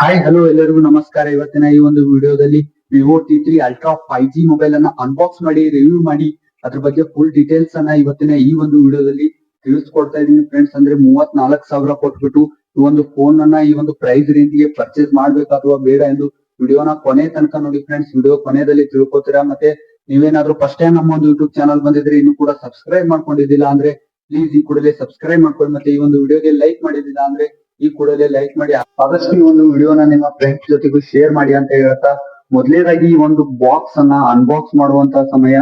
Hi hello ಎಲ್ಲರಿಗೂ ನಮಸ್ಕಾರ. ಇವತ್ತಿನ ಈ ಒಂದು ವಿಡಿಯೋದಲ್ಲಿ Vivo T3 ultra 5G mobile ಅನ್ನ ಅನ್ಬಾಕ್ಸ್ ಮಾಡಿ ರಿವ್ಯೂ ಮಾಡಿ ಅದ್ರ ಬಗ್ಗೆ ಫುಲ್ ಡೀಟೇಲ್ಸ್ ಅನ್ನ ಇವತ್ತಿನ ಈ ಒಂದು ವಿಡಿಯೋದಲ್ಲಿ ತಿಳಿಸ್ಕೊಡ್ತಾ ಇದೀನಿ ಫ್ರೆಂಡ್ಸ್. ಅಂದ್ರೆ 34,000 ಕೊಟ್ಬಿಟ್ಟು ಈ ಒಂದು ಫೋನ್ ಅನ್ನ ಈ ಒಂದು ಪ್ರೈಸ್ ರೇಂಜ್ ಗೆ ಪರ್ಚೇಸ್ ಮಾಡ್ಬೇಕು ಅಥವಾ ಬೇಡ ಎಂದು ವಿಡಿಯೋನ ಕೊನೆ ತನಕ ನೋಡಿ ಫ್ರೆಂಡ್ಸ್. ವಿಡಿಯೋ ಕೊನೆಯಲ್ಲಿ ತಿಳ್ಕೊತೀರಾ. ಮತ್ತೆ ನೀವೇನಾದ್ರೂ ಫಸ್ಟ್ ಟೈಮ್ ನಮ್ಮ ಒಂದು ಯೂಟ್ಯೂಬ್ ಚಾನಲ್ ಬಂದಿದ್ರೆ ಇನ್ನು ಕೂಡ ಸಬ್ಸ್ಕ್ರೈಬ್ ಮಾಡ್ಕೊಂಡಿದ್ದಿಲ್ಲ ಅಂದ್ರೆ ಪ್ಲೀಸ್ ಈ ಕೂಡಲೇ ಸಬ್ಸ್ಕ್ರೈಬ್ ಮಾಡ್ಕೊಳ್ಳಿ. ಮತ್ತೆ ಈ ಒಂದು ವಿಡಿಯೋಗೆ ಲೈಕ್ ಮಾಡಿದಿಲ್ಲ ಅಂದ್ರೆ ಈ ಕೂಡಲೇ ಲೈಕ್ ಮಾಡಿ. ಆದಷ್ಟು ಈ ಒಂದು ವಿಡಿಯೋನ ನಿಮ್ಮ ಫ್ರೆಂಡ್ಸ್ ಜೊತೆಗೂ ಶೇರ್ ಮಾಡಿ ಅಂತ ಹೇಳ್ತಾ ಮೊದಲನೇದಾಗಿ ಈ ಒಂದು ಬಾಕ್ಸ್ ಅನ್ನ ಅನ್ಬಾಕ್ಸ್ ಮಾಡುವಂತ ಸಮಯ.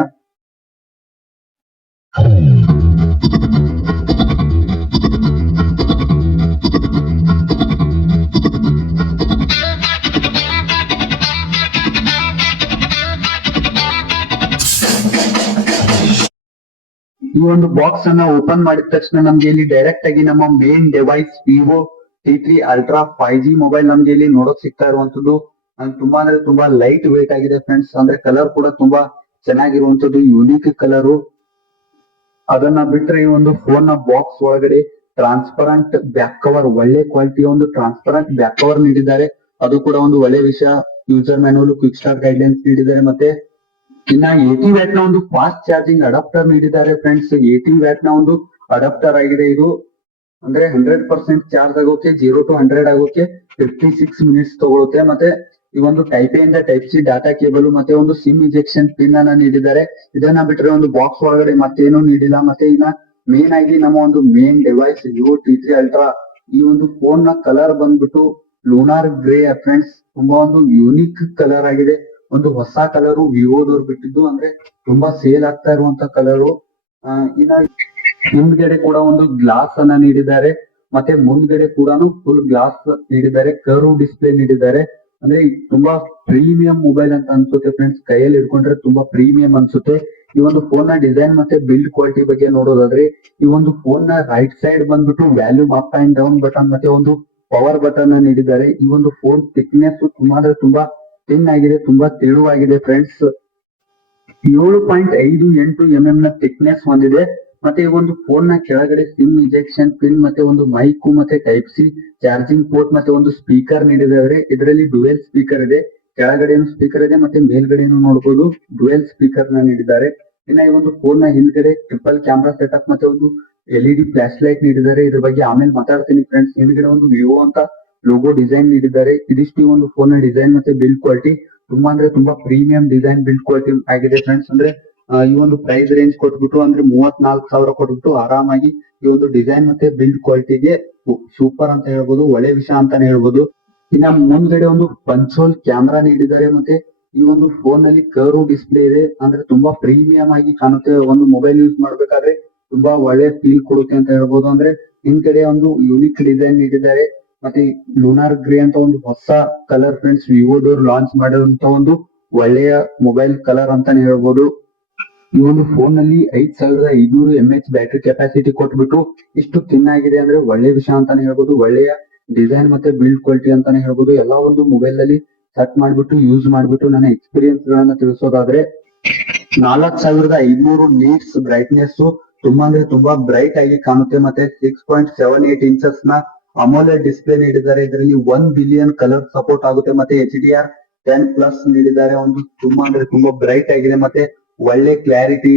ಈ ಒಂದು ಬಾಕ್ಸ್ ಅನ್ನ ಓಪನ್ ಮಾಡಿದ ತಕ್ಷಣ ನಮ್ಗೆ ಇಲ್ಲಿ ಡೈರೆಕ್ಟ್ ಆಗಿ ನಮ್ಮ main device Vivo T3 ultra 5G mobile ನಮ್ಗೆ ಇಲ್ಲಿ ನೋಡೋಕ್ ಸಿಗ್ತಾ ಇರುವಂತದ್ದು. ತುಂಬಾ ಅಂದ್ರೆ ತುಂಬಾ ಲೈಟ್ ವೇಟ್ ಆಗಿದೆ ಫ್ರೆಂಡ್ಸ್. ಅಂದ್ರೆ ಕಲರ್ ಕೂಡ ತುಂಬಾ ಚೆನ್ನಾಗಿರುವಂತದ್ದು, ಯೂನಿಕ್ ಕಲರ್. ಅದನ್ನ ಬಿಟ್ರೆ ಈ ಒಂದು ಫೋನ್ ನ ಬಾಕ್ಸ್ ಒಳಗಡೆ ಟ್ರಾನ್ಸ್ಪರೆಂಟ್ ಬ್ಯಾಕ್ ಕವರ್, ಒಳ್ಳೆ ಕ್ವಾಲಿಟಿಯ ಒಂದು ಟ್ರಾನ್ಸ್ಪರೆಂಟ್ ಬ್ಯಾಕ್ ಕವರ್ ನೀಡಿದ್ದಾರೆ. ಅದು ಕೂಡ ಒಂದು ಒಳ್ಳೆ ವಿಷಯ. User manual, quick start guidelines ನೀಡಿದ್ದಾರೆ. ಮತ್ತೆ ಇನ್ನ 80 ವ್ಯಾಟ್ ನ ಒಂದು ಫಾಸ್ಟ್ ಚಾರ್ಜಿಂಗ್ ಅಡಾಪ್ಟರ್ ನೀಡಿದ್ದಾರೆ ಫ್ರೆಂಡ್ಸ್. 80 ವ್ಯಾಟ್ ನ ಒಂದು ಅಡಾಪ್ಟರ್ ಆಗಿದೆ ಇದು. ಅಂದ್ರೆ 100% ಚಾರ್ಜ್ ಆಗೋಕೆ 0 to 100 ಆಗೋಕೆ 56 ಮಿನಿಟ್ಸ್ ತಗೊಳುತ್ತೆ. ಮತ್ತೆ ಈ ಒಂದು ಟೈಪ್ ಎ ಇಂದ ಟೈಪ್ ಸಿ ಡಾಟಾ ಕೇಬಲ್ ಮತ್ತೆ ಒಂದು ಸಿಮ್ ಇಂಜೆಕ್ಷನ್ ಪಿನ್ ಅನ್ನ ನೀಡಿದ್ದಾರೆ. ಇದನ್ನ ಬಿಟ್ರೆ ಒಂದು ಬಾಕ್ಸ್ ಒಳಗಡೆ ಮತ್ತೇನು ನೀಡಿಲ್ಲ. ಮತ್ತೆ ಇನ್ನ ಮೇನ್ ಆಗಿ ನಮ್ಮ ಒಂದು main device Vivo T3 ultra, ಈ ಒಂದು ಫೋನ್ ನ ಕಲರ್ ಬಂದ್ಬಿಟ್ಟು ಲೂನಾರ್ ಗ್ರೇ ಫ್ರೆಂಡ್ಸ್. ತುಂಬಾ ಒಂದು ಯೂನಿಕ್ ಕಲರ್ ಆಗಿದೆ. ಒಂದು ಹೊಸ ಕಲರು ವಿವೋದವ್ರು ಬಿಟ್ಟಿದ್ದು, ಅಂದ್ರೆ ತುಂಬಾ ಸೇಲ್ ಆಗ್ತಾ ಇರುವಂತ ಕಲರು. ಇನ್ನ ಹಿಂದ್ಗಡೆ ಕೂಡ ಒಂದು ಗ್ಲಾಸ್ ಅನ್ನ ನೀಡಿದ್ದಾರೆ. ಮತ್ತೆ ಮುಂದ್ಗಡೆ ಕೂಡ ಫುಲ್ ಗ್ಲಾಸ್ ನೀಡಿದ್ದಾರೆ. ಕರ್ವ್ ಡಿಸ್ಪ್ಲೇ ನೀಡಿದ್ದಾರೆ. ಅಂದ್ರೆ ತುಂಬಾ ಪ್ರೀಮಿಯಂ ಮೊಬೈಲ್ ಅಂತ ಅನ್ಸುತ್ತೆ ಫ್ರೆಂಡ್ಸ್. ಕೈಯಲ್ಲಿ ಹಿಡ್ಕೊಂಡ್ರೆ ತುಂಬಾ ಪ್ರೀಮಿಯಂ ಅನ್ಸುತ್ತೆ. ಈ ಒಂದು ಫೋನ್ ನ ಡಿಸೈನ್ ಮತ್ತೆ ಬಿಲ್ಡ್ ಕ್ವಾಲಿಟಿ ಬಗ್ಗೆ ನೋಡೋದಾದ್ರೆ, ಈ ಒಂದು ಫೋನ್ ನ ರೈಟ್ ಸೈಡ್ ಬಂದ್ಬಿಟ್ಟು volume up and down button ಮತ್ತೆ ಒಂದು ಪವರ್ ಬಟನ್ ನೀಡಿದ್ದಾರೆ. ಈ ಒಂದು ಫೋನ್ ಥಿಕ್ನೆಸ್ ತುಂಬಾ ಅಂದ್ರೆ ತುಂಬಾ ಥಿನ್ ಆಗಿದೆ, ತುಂಬಾ ತೆಳುವಾಗಿದೆ ಫ್ರೆಂಡ್ಸ್. 7.58 mm ನ ಥಿಕ್ನೆಸ್ ಹೊಂದಿದೆ. ಮತ್ತೆ ಈ ಒಂದು ಫೋನ್ ನ ಕೆಳಗಡೆ ಸಿಮ್ ಇಂಜೆಕ್ಷನ್ ಪಿನ್ ಮತ್ತೆ ಒಂದು ಮೈಕ್ ಮತ್ತೆ ಟೈಪ್ ಸಿ ಚಾರ್ಜಿಂಗ್ ಪೋರ್ಟ್ ಮತ್ತೆ ಒಂದು ಸ್ಪೀಕರ್ ನೀಡಿದ್ದಾರೆ. ಇದರಲ್ಲಿ ಡುವೆಲ್ ಸ್ಪೀಕರ್ ಇದೆ. ಕೆಳಗಡೆನು ಸ್ಪೀಕರ್ ಇದೆ ಮತ್ತೆ ಮೇಲ್ಗಡೆನು ನೋಡಬಹುದು ಡುವೆಲ್ ಸ್ಪೀಕರ್ ನ ನೀಡಿದ್ದಾರೆ. ಇನ್ನ ಈ ಒಂದು ಫೋನ್ ನ ಹಿಂದ್ಗಡೆ ಟ್ರಿಪಲ್ ಕ್ಯಾಮ್ರಾ ಸೆಟಪ್ ಮತ್ತೆ ಒಂದು LED ಫ್ಲಾಶ್ ಲೈಟ್ ನೀಡಿದ್ದಾರೆ. ಇದ್ರ ಬಗ್ಗೆ ಆಮೇಲೆ ಮಾತಾಡ್ತೀನಿ ಫ್ರೆಂಡ್ಸ್. ಹಿಂದ್ಗಡೆ ಒಂದು ವಿವೋ ಅಂತ ಲೋಗೋ ಡಿಸೈನ್ ನೀಡಿದ್ದಾರೆ. ಇದಿಷ್ಟು ಈ ಒಂದು ಫೋನ್ ನ ಡಿಸೈನ್ ಮತ್ತೆ ಬಿಲ್ಡ್ ಕ್ವಾಲಿಟಿ. ತುಂಬಾ ಅಂದ್ರೆ ತುಂಬಾ ಪ್ರೀಮಿಯಂ ಡಿಸೈನ್ ಬಿಲ್ಡ್ ಕ್ವಾಲಿಟಿ ಆಗಿದೆ ಫ್ರೆಂಡ್ಸ್. ಅಂದ್ರೆ ಈ ಒಂದು ಪ್ರೈಸ್ ರೇಂಜ್ ಕೊಟ್ಬಿಟ್ಟು ಅಂದ್ರೆ 34,000 ಕೊಟ್ಬಿಟ್ಟು ಆರಾಮಾಗಿ ಈ ಒಂದು ಡಿಸೈನ್ ಮತ್ತೆ ಬಿಲ್ಡ್ ಕ್ವಾಲಿಟಿಗೆ ಸೂಪರ್ ಅಂತ ಹೇಳ್ಬೋದು, ಒಳ್ಳೆ ವಿಷಯ ಅಂತಾನೆ ಹೇಳ್ಬೋದು. ಇನ್ನ ಮುಂದ್ಗಡೆ ಒಂದು ಪಂಚೋಲ್ ಕ್ಯಾಮ್ರಾ ನೀಡಿದ್ದಾರೆ. ಮತ್ತೆ ಈ ಒಂದು ಫೋನ್ ನಲ್ಲಿ ಕರ್ವ್ ಡಿಸ್ಪ್ಲೇ ಇದೆ. ಅಂದ್ರೆ ತುಂಬಾ ಪ್ರೀಮಿಯಂ ಆಗಿ ಕಾಣುತ್ತೆ. ಒಂದು ಮೊಬೈಲ್ ಯೂಸ್ ಮಾಡ್ಬೇಕಾದ್ರೆ ತುಂಬಾ ಒಳ್ಳೆ ಫೀಲ್ ಕೊಡುತ್ತೆ ಅಂತ ಹೇಳ್ಬೋದು. ಅಂದ್ರೆ ಹಿಂದ್ಗಡೆ ಒಂದು ಯೂನಿಕ್ ಡಿಸೈನ್ ನೀಡಿದ್ದಾರೆ. ಮತ್ತೆ ಲೂನಾರ್ ಗ್ರೇ ಅಂತ ಒಂದು ಹೊಸ ಕಲರ್ ಫ್ರೆಂಡ್ಸ್. ವಿವೋದವ್ರು ಲಾಂಚ್ ಮಾಡಿರುವಂತ ಒಂದು ಒಳ್ಳೆಯ ಮೊಬೈಲ್ ಕಲರ್ ಅಂತಾನೆ ಹೇಳ್ಬೋದು. ಈ ಒಂದು ಫೋನ್ ನಲ್ಲಿ 5,500 mAh ಬ್ಯಾಟರಿ ಕೆಪಾಸಿಟಿ ಕೊಟ್ಬಿಟ್ಟು ಇಷ್ಟು ಥಿನ್ ಆಗಿದೆ ಅಂದ್ರೆ ಒಳ್ಳೆ ವಿಷಯ ಅಂತಾನೆ ಹೇಳ್ಬೋದು. ಒಳ್ಳೆಯ ಡಿಸೈನ್ ಮತ್ತೆ ಬಿಲ್ಡ್ ಕ್ವಾಲಿಟಿ ಅಂತಾನೆ ಹೇಳ್ಬೋದು. ಎಲ್ಲಾ ಒಂದು ಮೊಬೈಲ್ ನಲ್ಲಿ ಸೆಟ್ ಮಾಡ್ಬಿಟ್ಟು ಯೂಸ್ ಮಾಡ್ಬಿಟ್ಟು ನನ್ನ ಎಕ್ಸ್ಪೀರಿಯನ್ಸ್ ಗಳನ್ನ ತಿಳಿಸೋದಾದ್ರೆ, 4,500 ನೀಟ್ಸ್ ಬ್ರೈಟ್ನೆಸ್ ತುಂಬಾ ಅಂದ್ರೆ ತುಂಬಾ ಬ್ರೈಟ್ ಆಗಿ ಕಾಣುತ್ತೆ. ಮತ್ತೆ 6.78 ಇಂಚಸ್ ನ ಅಮೋಲೆಡ್ ಡಿಸ್ಪ್ಲೇ ನೀಡಿದ್ದಾರೆ. ಇದರಲ್ಲಿ 1 ಬಿಲಿಯನ್ ಕಲರ್ ಸಪೋರ್ಟ್ ಆಗುತ್ತೆ. ಮತ್ತೆ HDR10+ ನೀಡಿದ್ದಾರೆ. ಒಂದು ತುಂಬಾ ಅಂದ್ರೆ ತುಂಬಾ ಬ್ರೈಟ್ ಆಗಿದೆ. ಮತ್ತೆ ಒಳ್ಳೆ ಕ್ಲಾರಿಟಿ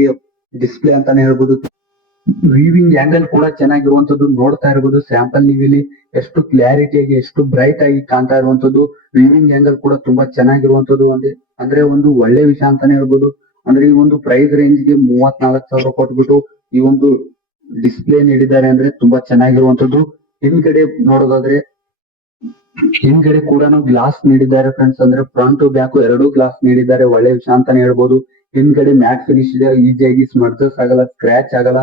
ಡಿಸ್ಪ್ಲೇ ಅಂತಾನೆ ಹೇಳ್ಬೋದು. ವೀವಿಂಗ್ ಆಂಗಲ್ ಕೂಡ ಚೆನ್ನಾಗಿರುವಂತದ್ದು ನೋಡ್ತಾ ಇರಬಹುದು. ಸ್ಯಾಂಪಲ್ ನೀವು ಇಲ್ಲಿ ಎಷ್ಟು ಕ್ಲಾರಿಟಿಯಾಗಿ ಎಷ್ಟು ಬ್ರೈಟ್ ಆಗಿ ಕಾಣ್ತಾ ಇರುವಂತದ್ದು. ವೀವಿಂಗ್ ಆಂಗಲ್ ಕೂಡ ತುಂಬಾ ಚೆನ್ನಾಗಿರುವಂತದ್ದು. ಅಂದ್ರೆ ಒಂದು ಒಳ್ಳೆ ವಿಷಯ ಅಂತಾನೆ ಹೇಳ್ಬೋದು. ಅಂದ್ರೆ ಈ ಒಂದು ಪ್ರೈಸ್ ರೇಂಜ್ ಗೆ 34,000 ಕೊಟ್ಬಿಟ್ಟು ಈ ಒಂದು ಡಿಸ್ಪ್ಲೇ ನೀಡಿದ್ದಾರೆ ಅಂದ್ರೆ ತುಂಬಾ ಚೆನ್ನಾಗಿರುವಂತದ್ದು. ಹಿಂದ್ಗಡೆ ನೋಡೋದಾದ್ರೆ ಹಿಂದ್ಗಡೆ ಕೂಡ ಗ್ಲಾಸ್ ನೀಡಿದ್ದಾರೆ ಫ್ರೆಂಡ್ಸ್. ಅಂದ್ರೆ ಫ್ರಂಟ್ ಬ್ಯಾಕ್ ಎರಡು ಗ್ಲಾಸ್ ನೀಡಿದ್ದಾರೆ, ಒಳ್ಳೆ ವಿಷಯ ಅಂತಾನೆ ಹೇಳ್ಬೋದು. ಹಿಂದ್ಗಡೆ ಮ್ಯಾಟ್ ಫಿನಿಶ್ ಇದೆ. ಈಸಿಯಾಗಿ ಸ್ಮರ್ಜಸ್ ಆಗಲ್ಲ, ಸ್ಕ್ರಾಚ್ ಆಗಲ್ಲ.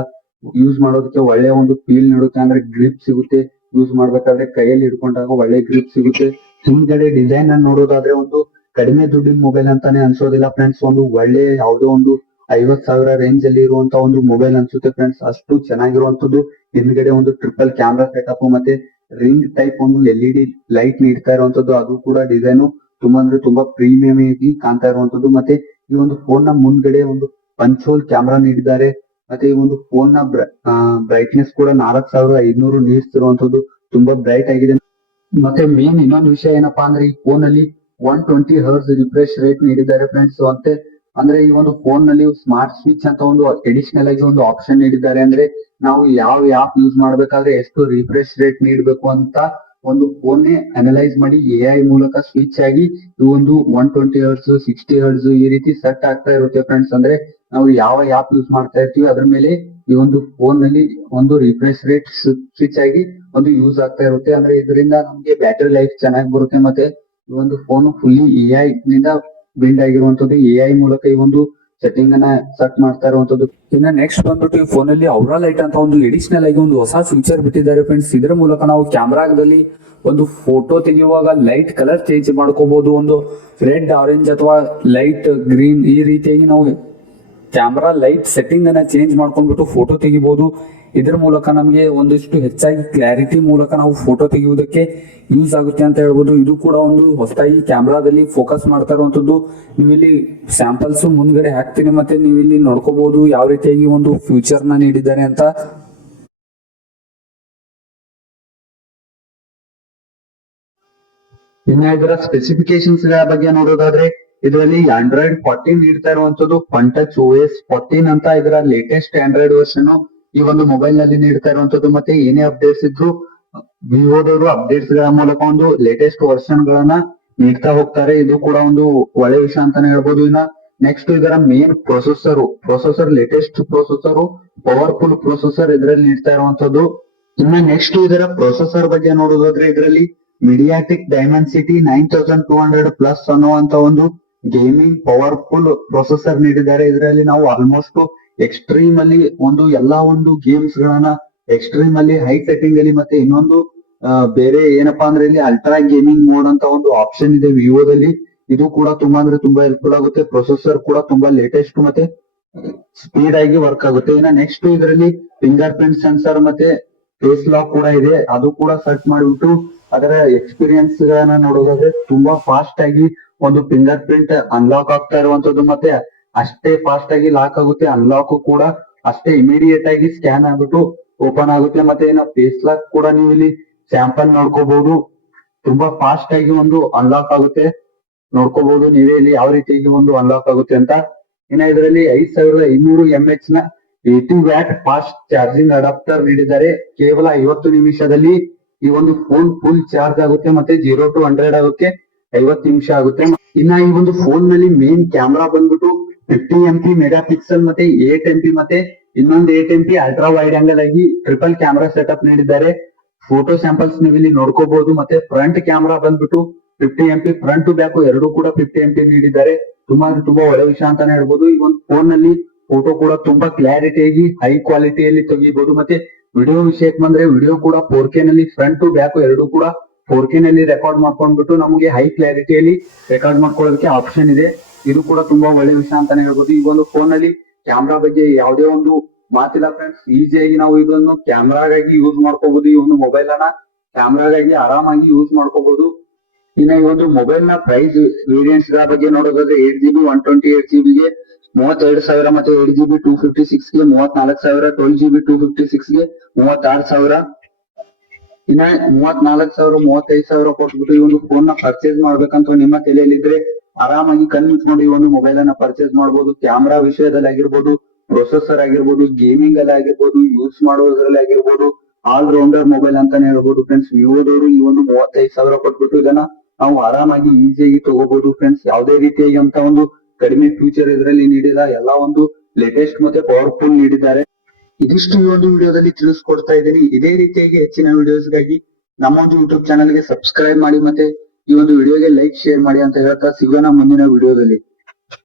ಯೂಸ್ ಮಾಡೋದಕ್ಕೆ ಒಳ್ಳೆ ಒಂದು ಫೀಲ್ ನೀಡುತ್ತೆ. ಅಂದ್ರೆ ಗ್ರಿಪ್ ಸಿಗುತ್ತೆ. ಯೂಸ್ ಮಾಡ್ಬೇಕಾದ್ರೆ ಕೈಯಲ್ಲಿ ಹಿಡ್ಕೊಂಡಾಗ ಒಳ್ಳೆ ಗ್ರಿಪ್ ಸಿಗುತ್ತೆ. ಹಿಂದ್ಗಡೆ ಡಿಸೈನ್ ಅನ್ನು ನೋಡೋದಾದ್ರೆ ಒಂದು ಕಡಿಮೆ ದುಡ್ಡಿನ ಮೊಬೈಲ್ ಅಂತಾನೆ ಅನ್ಸೋದಿಲ್ಲ ಫ್ರೆಂಡ್ಸ್. ಒಂದು ಒಳ್ಳೆ ಯಾವುದೋ ಒಂದು 50,000 ರೇಂಜ್ ಅಲ್ಲಿ ಇರುವಂತ ಒಂದು ಮೊಬೈಲ್ ಅನ್ಸುತ್ತೆ ಫ್ರೆಂಡ್ಸ್. ಅಷ್ಟು ಚೆನ್ನಾಗಿರುವಂತದ್ದು. ಹಿಂದ್ಗಡೆ ಒಂದು ಟ್ರಿಪಲ್ ಕ್ಯಾಮ್ರಾ ಸೆಟಪ್ ಮತ್ತೆ ರಿಂಗ್ ಟೈಪ್ ಒಂದು LED ಲೈಟ್ ನೀಡ್ತಾ ಇರುವಂತದ್ದು. ಅದು ಕೂಡ ಡಿಸೈನ್ ತುಂಬಾ ಅಂದ್ರೆ ತುಂಬಾ ಪ್ರೀಮಿಯಂ ಆಗಿ ಕಾಣ್ತಾ ಇರುವಂತದ್ದು. ಮತ್ತೆ ಈ ಒಂದು ಫೋನ್ ನ ಮುಂದ್ಗಡೆ ಒಂದು ಪಂಚೋಲ್ ಕ್ಯಾಮ್ರಾ ನೀಡಿದ್ದಾರೆ. ಮತ್ತೆ ಈ ಒಂದು ಫೋನ್ ನ ಬ್ರೈಟ್ನೆಸ್ ಕೂಡ 4,500 ನೀಟ್ಸ್ ಇರುವಂತದ್ದು. ತುಂಬಾ ಬ್ರೈಟ್ ಆಗಿದೆ. ಮತ್ತೆ ಮೇನ್ ಇನ್ನೊಂದು ವಿಷಯ ಏನಪ್ಪಾ ಅಂದ್ರೆ ಈ ಫೋನ್ ಅಲ್ಲಿ 120 ಹರ್ಸ್ ರಿಫ್ರೆಶ್ ರೇಟ್ ನೀಡಿದ್ದಾರೆ ಫ್ರೆಂಡ್ಸ್. ಮತ್ತೆ ಅಂದ್ರೆ ಈ ಒಂದು ಫೋನ್ ನಲ್ಲಿ ಸ್ಮಾರ್ಟ್ ಸ್ವಿಚ್ ಅಂತ ಒಂದು ಅಡಿಷನಲ್ ಆಗಿ ಒಂದು ಆಪ್ಷನ್ ನೀಡಿದ್ದಾರೆ. ಅಂದ್ರೆ ನಾವು ಯಾವ ಆಪ್ ಯೂಸ್ ಮಾಡ್ಬೇಕಾದ್ರೆ ಎಷ್ಟು ರಿಫ್ರೆಶ್ ರೇಟ್ ನೀಡಬೇಕು ಅಂತ ಒಂದು ಫೋನ್ ಅನಲೈಸ್ ಮಾಡಿ AI ಮೂಲಕ ಸ್ವಿಚ್ ಆಗಿ ಈ ಒಂದು 120 ಹರ್ಸ್ 60 ಹರ್ಸ್ ಈ ರೀತಿ ಸೆಟ್ ಆಗ್ತಾ ಇರುತ್ತೆ ಫ್ರೆಂಡ್ಸ್. ಅಂದ್ರೆ ನಾವು ಯಾವ ಆಪ್ ಯೂಸ್ ಮಾಡ್ತಾ ಇರ್ತೀವಿ ಅದ್ರ ಮೇಲೆ ಈ ಒಂದು ಫೋನ್ ನಲ್ಲಿ ಒಂದು ರಿಫ್ರೆಶ್ ರೇಟ್ ಸ್ವಿಚ್ ಆಗಿ ಒಂದು ಯೂಸ್ ಆಗ್ತಾ ಇರುತ್ತೆ. ಅಂದ್ರೆ ಇದರಿಂದ ನಮ್ಗೆ ಬ್ಯಾಟರಿ ಲೈಫ್ ಚೆನ್ನಾಗಿ ಬರುತ್ತೆ. ಮತ್ತೆ ಈ ಒಂದು ಫೋನ್ ಫುಲ್ಲಿ AI ನಿಂದ ಬಿಲ್ಡ್ ಆಗಿರುವಂತದ್ದು. AI ಮೂಲಕ ಈ ಒಂದು ಸೆಟ್ಟಿಂಗ್ ಅನ್ನ ಸೆಟ್ ಮಾಡ್ತಾ ಇರುವಂತದ್ದು. ಇನ್ನ ನೆಕ್ಸ್ಟ್ ಬಂದ್ಬಿಟ್ಟು ಈ ಫೋನ್ ಅಲ್ಲಿ ಔರಾ ಲೈಟ್ ಅಂತ ಒಂದು ಎಡಿಷನಲ್ ಆಗಿ ಒಂದು ಹೊಸ ಫೀಚರ್ ಬಿಟ್ಟಿದ್ದಾರೆ ಫ್ರೆಂಡ್ಸ್. ಇದರ ಮೂಲಕ ನಾವು ಕ್ಯಾಮ್ರಾದಲ್ಲಿ ಒಂದು ಫೋಟೋ ತೆಗೆಯುವಾಗ ಲೈಟ್ ಕಲರ್ ಚೇಂಜ್ ಮಾಡ್ಕೋಬಹುದು. ಒಂದು ರೆಡ್ ಆರೆಂಜ್ ಅಥವಾ ಲೈಟ್ ಗ್ರೀನ್ ಈ ರೀತಿಯಾಗಿ ನಾವು ಕ್ಯಾಮ್ರಾ ಲೈಟ್ ಸೆಟ್ಟಿಂಗ್ ಅನ್ನ ಚೇಂಜ್ ಮಾಡ್ಕೊಂಡ್ಬಿಟ್ಟು ಫೋಟೋ ತೆಗಿಬಹುದು. ಇದರ ಮೂಲಕ ನಮಗೆ ಒಂದಿಷ್ಟು ಹೆಚ್ಚಾಗಿ ಕ್ಲಾರಿಟಿ ಮೂಲಕ ನಾವು ಫೋಟೋ ತೆಗೆಯುವುದಕ್ಕೆ ಯೂಸ್ ಆಗುತ್ತೆ ಅಂತ ಹೇಳ್ಬೋದು. ಇದು ಕೂಡ ಒಂದು ಹೊಸದಾಗಿ ಕ್ಯಾಮ್ರಾದಲ್ಲಿ ಫೋಕಸ್ ಮಾಡ್ತಾ ಇರುವಂತದ್ದು. ನೀವು ಇಲ್ಲಿ ಸ್ಯಾಂಪಲ್ಸ್ ಮುಂದ್ಗಡೆ ಹಾಕ್ತೀನಿ, ಮತ್ತೆ ನೀವು ಇಲ್ಲಿ ನೋಡ್ಕೋಬಹುದು ಯಾವ ರೀತಿಯಾಗಿ ಒಂದು ಫ್ಯೂಚರ್ ನ ನೀಡಿದ್ದಾರೆ ಅಂತ. ಇನ್ನ ಇದರ ಸ್ಪೆಸಿಫಿಕೇಶನ್ಸ್ ಗಳ ಬಗ್ಗೆ ನೋಡೋದಾದ್ರೆ ಇದರಲ್ಲಿ Android 14 ನೀಡ್ತಾ ಇರುವಂತದ್ದು. ಫನ್ ಟಚ್ OS 14 ಅಂತ ಇದರ ಲೇಟೆಸ್ಟ್ ಆಂಡ್ರಾಯ್ಡ್ ವರ್ಷನ್ ಈ ಒಂದು ಮೊಬೈಲ್ ನಲ್ಲಿ ನೀಡ್ತಾ ಇರುವಂತದ್ದು. ಮತ್ತೆ ಏನೇ ಅಪ್ಡೇಟ್ಸ್ ಇದ್ರು ವಿವೋದವರು ಅಪ್ಡೇಟ್ಸ್ ಗಳ ಮೂಲಕ ಒಂದು ಲೇಟೆಸ್ಟ್ ವರ್ಷನ್ ಗಳನ್ನ ನೀಡ್ತಾ ಹೋಗ್ತಾರೆ. ಇದು ಕೂಡ ಒಂದು ಒಳ್ಳೆ ವಿಷಯ ಅಂತಾನೆ ಹೇಳ್ಬೋದು. ಇನ್ನ ನೆಕ್ಸ್ಟ್ ಇದರ main processor latest processor powerful processor ಇದರಲ್ಲಿ ನೀಡ್ತಾ ಇರುವಂತದ್ದು. ಇನ್ನ ನೆಕ್ಸ್ಟ್ ಇದರ ಪ್ರೊಸೆಸರ್ ಬಗ್ಗೆ ನೋಡೋದಾದ್ರೆ ಇದರಲ್ಲಿ ಮಿಡಿಯಾಟೆಕ್ ಡೈಮೆನ್ಸಿಟಿ 9200+ ಅನ್ನುವಂತ ಒಂದು ಗೇಮಿಂಗ್ ಪವರ್ಫುಲ್ ಪ್ರೊಸೆಸರ್ ನೀಡಿದ್ದಾರೆ. ಇದರಲ್ಲಿ ನಾವು ಆಲ್ಮೋಸ್ಟ್ ಎಕ್ಸ್ಟ್ರೀಮ್ ಅಲ್ಲಿ ಒಂದು ಎಲ್ಲಾ ಒಂದು ಗೇಮ್ಸ್ ಗಳನ್ನ ಎಕ್ಸ್ಟ್ರೀಮ್ ಅಲ್ಲಿ ಹೈ ಸೆಟ್ಟಿಂಗ್ ಅಲ್ಲಿ, ಮತ್ತೆ ಇನ್ನೊಂದು ಬೇರೆ ಏನಪ್ಪಾ ಅಂದ್ರೆ ಇಲ್ಲಿ ಅಲ್ಟ್ರಾ ಗೇಮಿಂಗ್ ಮೋಡ್ ಅಂತ ಒಂದು ಆಪ್ಷನ್ ಇದೆ ವಿವೋದಲ್ಲಿ. ಇದು ಕೂಡ ತುಂಬಾ ಅಂದ್ರೆ ತುಂಬಾ ಹೆಲ್ಪ್ಫುಲ್ ಆಗುತ್ತೆ. ಪ್ರೊಸೆಸರ್ ಕೂಡ ತುಂಬಾ ಲೇಟೆಸ್ಟ್ ಮತ್ತೆ ಸ್ಪೀಡ್ ಆಗಿ ವರ್ಕ್ ಆಗುತ್ತೆ. ಇನ್ನ ನೆಕ್ಸ್ಟ್ ಇದರಲ್ಲಿ ಫಿಂಗರ್ ಪ್ರಿಂಟ್ ಸೆನ್ಸರ್ ಮತ್ತೆ ಫೇಸ್ ಲಾಕ್ ಕೂಡ ಇದೆ. ಅದು ಕೂಡ ಸೆಟ್ ಮಾಡಿಬಿಟ್ಟು ಅದರ ಎಕ್ಸ್ಪೀರಿಯನ್ಸ್ ಗಳನ್ನ ನೋಡೋದಾದ್ರೆ ತುಂಬಾ ಫಾಸ್ಟ್ ಆಗಿ ಒಂದು ಫಿಂಗರ್ ಪ್ರಿಂಟ್ ಅನ್ಲಾಕ್ ಆಗ್ತಾ ಇರುವಂತದ್ದು. ಮತ್ತೆ ಅಷ್ಟೇ ಫಾಸ್ಟ್ ಆಗಿ ಲಾಕ್ ಆಗುತ್ತೆ. ಅನ್ಲಾಕ್ ಕೂಡ ಅಷ್ಟೇ ಇಮಿಡಿಯೇಟ್ ಆಗಿ ಸ್ಕ್ಯಾನ್ ಆಗ್ಬಿಟ್ಟು ಓಪನ್ ಆಗುತ್ತೆ. ಮತ್ತೆ ಇನ್ನ ಫೇಸ್ ಲಾಕ್ ಕೂಡ ನೀವು ಇಲ್ಲಿ ಸ್ಯಾಂಪಲ್ ನೋಡ್ಕೋಬಹುದು. ತುಂಬಾ ಫಾಸ್ಟ್ ಆಗಿ ಒಂದು ಅನ್ಲಾಕ್ ಆಗುತ್ತೆ. ನೋಡ್ಕೋಬಹುದು ನೀವೇ ಇಲ್ಲಿ ಯಾವ ರೀತಿಯಾಗಿ ಒಂದು ಅನ್ಲಾಕ್ ಆಗುತ್ತೆ ಅಂತ. ಇನ್ನ ಇದರಲ್ಲಿ 5500 mAh ನ 80W ಫಾಸ್ಟ್ ಚಾರ್ಜಿಂಗ್ ಅಡಾಪ್ಟರ್ ನೀಡಿದ್ದಾರೆ. ಕೇವಲ 50 ನಿಮಿಷದಲ್ಲಿ ಈ ಒಂದು ಫೋನ್ ಫುಲ್ ಚಾರ್ಜ್ ಆಗುತ್ತೆ. ಮತ್ತೆ 0 to 100 ಆಗುತ್ತೆ 50 ನಿಮಿಷ ಆಗುತ್ತೆ. ಇನ್ನ ಈ ಒಂದು ಫೋನ್ ನಲ್ಲಿ ಮೇನ್ ಕ್ಯಾಮ್ರಾ ಬಂದ್ಬಿಟ್ಟು 50 MP ಮೆಗಾ ಪಿಕ್ಸೆಲ್ ಮತ್ತೆ 8 MP ಮತ್ತೆ ಇನ್ನೊಂದು 8 MP ಅಲ್ಟ್ರಾ ವೈಡ್ ಆಂಗಲ್ ಆಗಿ ಟ್ರಿಪಲ್ ಕ್ಯಾಮ್ರಾ ಸೆಟಪ್ ನೀಡಿದ್ದಾರೆ. ಫೋಟೋ ಸ್ಯಾಂಪಲ್ಸ್ ನೀವು ಇಲ್ಲಿ ನೋಡ್ಕೋಬಹುದು. ಮತ್ತೆ ಫ್ರಂಟ್ ಕ್ಯಾಮ್ರಾ ಬಂದ್ಬಿಟ್ಟು 50 MP ಫ್ರಂಟ್ ಟು ಬ್ಯಾಕ್ ಎರಡು ಕೂಡ 50 MP ನೀಡಿದ್ದಾರೆ. ತುಂಬಾ ಒಳ್ಳೆ ವಿಷಯ ಅಂತಾನೆ ಹೇಳ್ಬೋದು. ಈ ಒಂದು ಫೋನ್ ನಲ್ಲಿ ಫೋಟೋ ಕೂಡ ತುಂಬಾ ಕ್ಲಾರಿಟಿಯಾಗಿ ಹೈ ಕ್ವಾಲಿಟಿಯಲ್ಲಿ ತೆಗಿಬಹುದು. ಮತ್ತೆ ವಿಡಿಯೋ ವಿಷಯಕ್ಕೆ ಬಂದ್ರೆ ವಿಡಿಯೋ ಕೂಡ 4K ನಲ್ಲಿ ಫ್ರಂಟ್ ಟು ಬ್ಯಾಕ್ ಎರಡು ಕೂಡ 4K ನಲ್ಲಿ ರೆಕಾರ್ಡ್ ಮಾಡ್ಕೊಂಡ್ಬಿಟ್ಟು ನಮಗೆ ಹೈ ಕ್ಲಾರಿಟಿಯಲ್ಲಿ ರೆಕಾರ್ಡ್ ಮಾಡ್ಕೊಳ್ಳೋದಕ್ಕೆ ಆಪ್ಷನ್ ಇದೆ. ಇದು ಕೂಡ ತುಂಬಾ ಒಳ್ಳೆ ವಿಷಯ ಅಂತಾನೆ ಹೇಳ್ಬೋದು. ಈ ಒಂದು ಫೋನ್ ನಲ್ಲಿ ಕ್ಯಾಮ್ರಾ ಬಗ್ಗೆ ಯಾವುದೇ ಒಂದು ಮಾತಿಲ್ಲ ಫ್ರೆಂಡ್ಸ್. ಈಸಿಯಾಗಿ ನಾವು ಇದನ್ನು ಕ್ಯಾಮ್ರಾಗಾಗಿ ಯೂಸ್ ಮಾಡ್ಕೋಬಹುದು. ಈ ಒಂದು ಮೊಬೈಲ್ ಅನ್ನ ಕ್ಯಾಮ್ರಾಗಾಗಿ ಆರಾಮಾಗಿ ಯೂಸ್ ಮಾಡ್ಕೋಬಹುದು. ಇನ್ನ ಈ ಒಂದು ಮೊಬೈಲ್ ನ ಪ್ರೈಸ್ ವೇರಿಯಂಟ್ಸ್ ಗಳ ಬಗ್ಗೆ ನೋಡೋದಾದ್ರೆ 8GB 128GB ಗೆ 32,000 ಮತ್ತೆ 8GB 256 ಗೆ 34,000, 12GB 256 ಗೆ 36,000. ಇನ್ನ 34,000 35,000 ಕೊಟ್ಬಿಟ್ಟು ಈ ಒಂದು ಫೋನ್ ನ ಪರ್ಚೇಸ್ ಮಾಡ್ಬೇಕಂತ ನಿಮ್ಮ ತಲೆಯಲ್ಲಿದ್ರೆ ಆರಾಮಾಗಿ ಕಣ್ ಮುಚ್ಕೊಂಡು ಈ ಒಂದು ಮೊಬೈಲ್ ಅನ್ನ ಪರ್ಚೇಸ್ ಮಾಡಬಹುದು. ಕ್ಯಾಮ್ರಾ ವಿಷಯದಲ್ಲಿ ಆಗಿರ್ಬೋದು, ಪ್ರೊಸೆಸರ್ ಆಗಿರ್ಬೋದು, ಗೇಮಿಂಗ್ ಅಲ್ಲಿ ಆಗಿರ್ಬೋದು, ಯೂಸ್ ಮಾಡೋದ್ರಲ್ಲಿ ಆಗಿರ್ಬೋದು, ಆಲ್ ರೌಂಡರ್ ಮೊಬೈಲ್ ಅಂತಾನೆ ಹೇಳ್ಬೋದು ಫ್ರೆಂಡ್ಸ್. ವಿವೋದವರು ಈ ಒಂದು 35,000 ಕೊಟ್ಬಿಟ್ಟು ಇದನ್ನ ನಾವು ಆರಾಮಾಗಿ ಈಸಿಯಾಗಿ ತಗೋಬಹುದು ಫ್ರೆಂಡ್ಸ್. ಯಾವುದೇ ರೀತಿಯಾಗಿ ಅಂತ ಒಂದು ಕಡಿಮೆ ಫ್ಯೂಚರ್ ಇದರಲ್ಲಿ ನೀಡಿಲ್ಲ. ಎಲ್ಲಾ ಒಂದು ಲೇಟೆಸ್ಟ್ ಮತ್ತೆ ಪವರ್ಫುಲ್ ನೀಡಿದ್ದಾರೆ. ಇದಿಷ್ಟು ಈ ಒಂದು ವಿಡಿಯೋದಲ್ಲಿ ತಿಳಿಸ್ಕೊಡ್ತಾ ಇದ್ದೀನಿ. ಇದೇ ರೀತಿಯಾಗಿ ಹೆಚ್ಚಿನ ವಿಡಿಯೋಸ್ಗಾಗಿ ನಮ್ಮ ಒಂದು ಯೂಟ್ಯೂಬ್ ಚಾನಲ್ ಗೆ ಸಬ್ಸ್ಕ್ರೈಬ್ ಮಾಡಿ, ಮತ್ತೆ ಈ ಒಂದು ವಿಡಿಯೋಗೆ ಲೈಕ್ ಶೇರ್ ಮಾಡಿ ಅಂತ ಹೇಳ್ತಾ ಸಿಗೋಣ ಮುಂದಿನ ವಿಡಿಯೋದಲ್ಲಿ.